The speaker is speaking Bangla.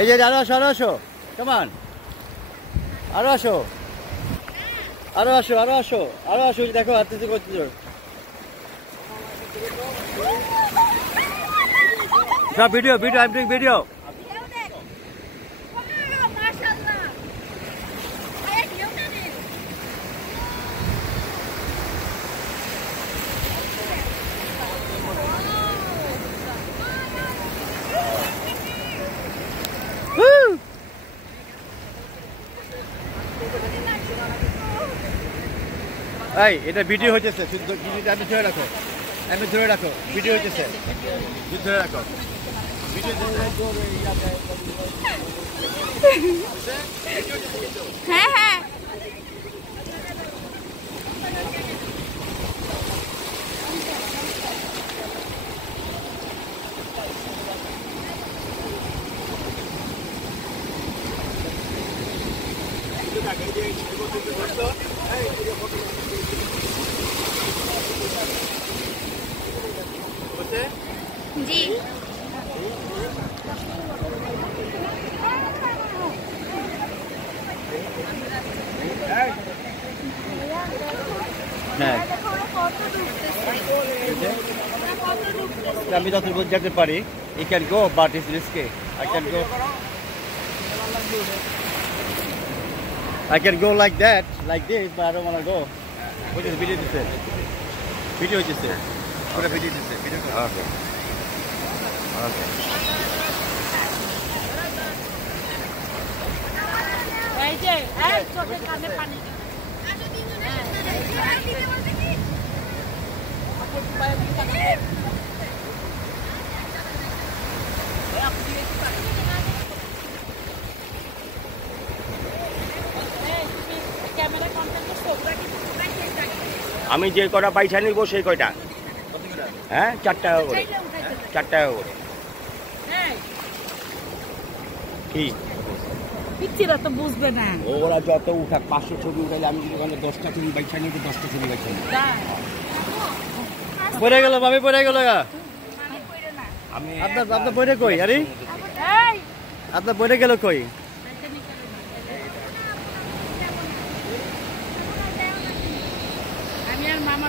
এই যে আরো আসো, আরো আসো, কেমন আরো আসো, আরো আসো, আরো আসো, আরো আসো, দেখো হাতে করতে সব video video I am doing video. এই এটা ভিডিও হচ্ছে, আমি ধরে রাখো, আমি ধরে রাখো, ভিডিও হচ্ছে, ধরে রাখো ভিডিও। হ্যাঁ হ্যাঁ জি হ্যাঁ আমি যত যেতে পারি, you can go but it's risky. I can go like that, like this, but I don't want to go. What is video this? Video is this? What a video is this? Video. Okay. Okay. এই যে এই চোখের কানে পানি আমি যে কটা পয়সা নিব সেই কয়টা, হ্যাঁ 4 টাকা করে, 4 টাকা করে কি পিচ্ছিরা তো বুঝবে না। ওরা যত উঠাক 500 ছবি উঠাইলে আমি যদি ওখানে 10টা ছবি পয়সা নিব, 10টা ছবি পয়সা নিব। পড়ে গেল ভাবি, পড়ে গেল গা। আমি আপনার পড়ে কই? আরে আপনার পড়ে গেল কই? আমি আর মামা